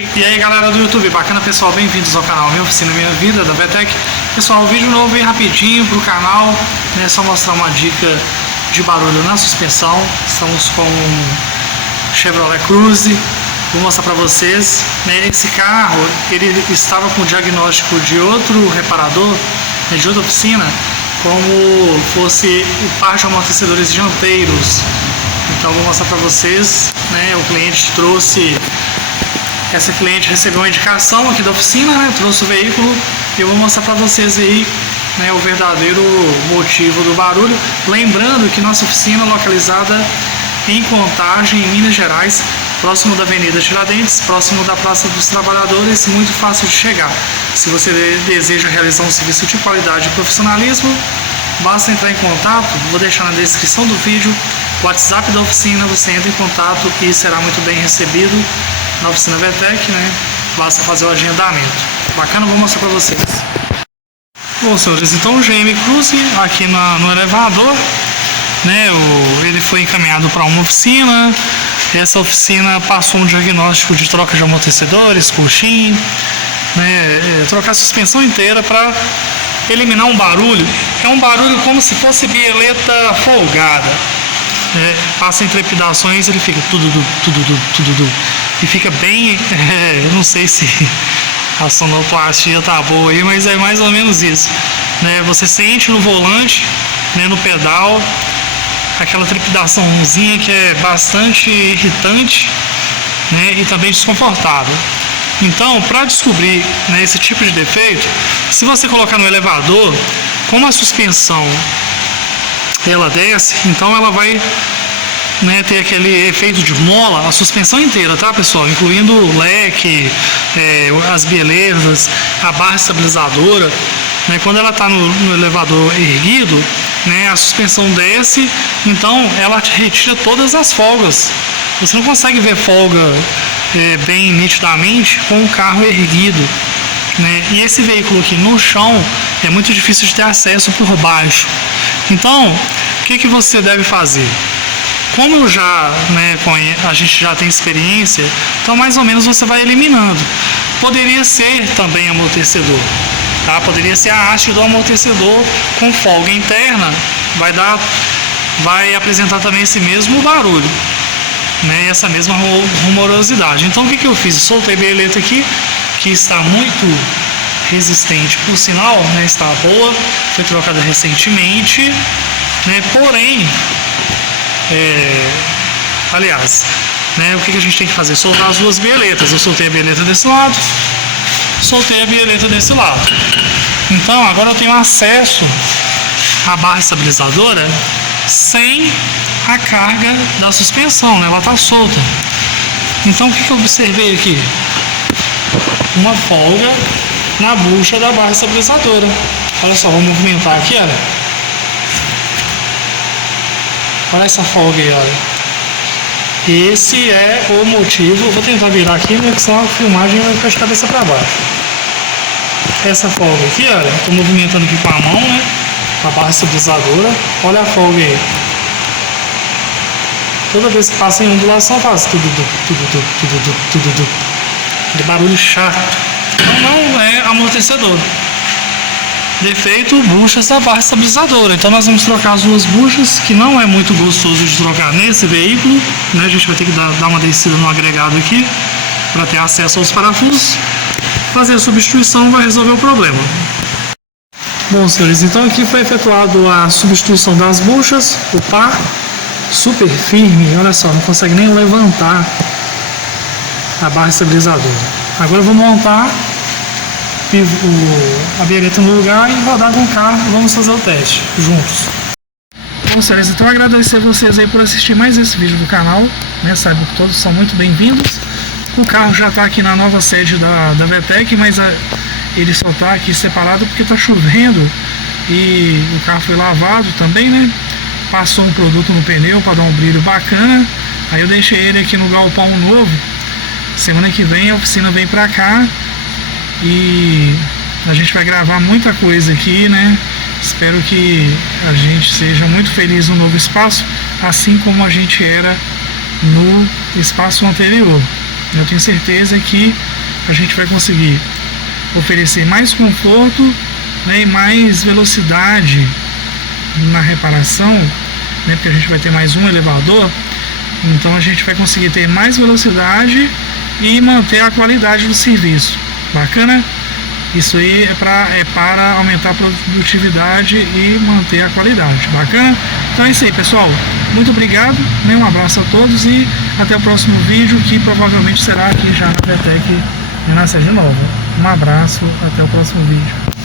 E aí galera do YouTube, bacana pessoal, bem-vindos ao canal Minha Oficina Minha Vida da VTEC. Pessoal, vídeo novo bem rapidinho pro canal, né? Só mostrar uma dica de barulho na suspensão. Estamos com o Chevrolet Cruze. Vou mostrar para vocês, né? Esse carro, ele estava com o diagnóstico de outro reparador, né? De outra oficina, como fosse o par de amortecedores dianteiros. Então vou mostrar para vocês, né? O cliente trouxe... Essa cliente recebeu uma indicação aqui da oficina, né? Trouxe o veículo e eu vou mostrar para vocês aí, né, o verdadeiro motivo do barulho. Lembrando que nossa oficina é localizada em Contagem, em Minas Gerais, próximo da Avenida Tiradentes, próximo da Praça dos Trabalhadores, muito fácil de chegar. Se você deseja realizar um serviço de qualidade e profissionalismo, basta entrar em contato. Vou deixar na descrição do vídeo o WhatsApp da oficina, você entra em contato e será muito bem recebido na oficina VTEC, né? Basta fazer o agendamento. Bacana, vou mostrar para vocês. Bom, senhores, então o GM Cruze aqui no elevador, né? Ele foi encaminhado para uma oficina. Essa oficina passou um diagnóstico de troca de amortecedores, coxim, né? Trocar a suspensão inteira para eliminar um barulho. É um barulho como se fosse bieleta folgada. Passa em trepidações, ele fica tudo, e fica bem, eu não sei se a sonoplastia tá boa aí, mas é mais ou menos isso, né? Você sente no volante, né, no pedal, aquela trepidaçãozinha que é bastante irritante, né, e também desconfortável. Então, para descobrir, né, esse tipo de defeito, se você colocar no elevador, como a suspensão ela desce, então ela vai, né, ter aquele efeito de mola, a suspensão inteira, tá, pessoal? Incluindo o leque, as bieletas, a barra estabilizadora, né? Quando ela está no elevador erguido, né, a suspensão desce, então ela retira todas as folgas. Você não consegue ver folga bem nitidamente com o carro erguido, né? E esse veículo aqui no chão é muito difícil de ter acesso por baixo. Então, o que você deve fazer? Como eu já, né, a gente já tem experiência, então mais ou menos você vai eliminando. Poderia ser também amortecedor, tá? Poderia ser a haste do amortecedor com folga interna, vai apresentar também esse mesmo barulho, né, essa mesma rumorosidade. Então o que eu fiz? Soltei a bieleta aqui, que está muito resistente, por sinal, né, está boa, foi trocada recentemente, né, porém, aliás, né, o que a gente tem que fazer? Soltar as duas bieletas. Eu soltei a bieleta desse lado, soltei a bieleta desse lado. Então agora eu tenho acesso à barra estabilizadora sem a carga da suspensão, né, ela está solta. Então o que eu observei aqui? Uma folga na bucha da barra estabilizadora. Olha só, vou movimentar aqui, olha. Olha essa folga aí, olha. Esse é o motivo. Vou tentar virar aqui, né, porque senão a filmagem vai ficar de cabeça para baixo. Essa folga aqui, olha, estou movimentando aqui com a mão, né, a barra estabilizadora. Olha a folga aí. Toda vez que passa em ondulação faz tudo. De barulho chato. Então não é amortecedor. Defeito, buchas da barra estabilizadora. Então nós vamos trocar as duas buchas, que não é muito gostoso de trocar nesse veículo, né? A gente vai ter que dar uma descida no agregado aqui para ter acesso aos parafusos. Fazer a substituição vai resolver o problema. Bom, senhores, então aqui foi efetuado a substituição das buchas, o par super firme, olha só, não consegue nem levantar a barra estabilizadora. Agora eu vou montar a bieleta no lugar e rodar com o carro. Vamos fazer o teste juntos. Bom, senhores, então agradecer a vocês aí por assistir mais esse vídeo do canal, né? Saibam que todos são muito bem-vindos. O carro já está aqui na nova sede da VTEC, mas ele só está aqui separado porque está chovendo e o carro foi lavado também, né? Passou um produto no pneu para dar um brilho bacana. Aí eu deixei ele aqui no galpão novo. Semana que vem a oficina vem pra cá e a gente vai gravar muita coisa aqui, né? Espero que a gente seja muito feliz no novo espaço, assim como a gente era no espaço anterior. Eu tenho certeza que a gente vai conseguir oferecer mais conforto, né, e mais velocidade na reparação, né, porque a gente vai ter mais um elevador, então a gente vai conseguir ter mais velocidade e manter a qualidade do serviço. Bacana? Isso aí é para aumentar a produtividade e manter a qualidade. Bacana? Então é isso aí, pessoal. Muito obrigado, né? Um abraço a todos e até o próximo vídeo, que provavelmente será aqui já na VTEC Renascer de novo. Um abraço, até o próximo vídeo.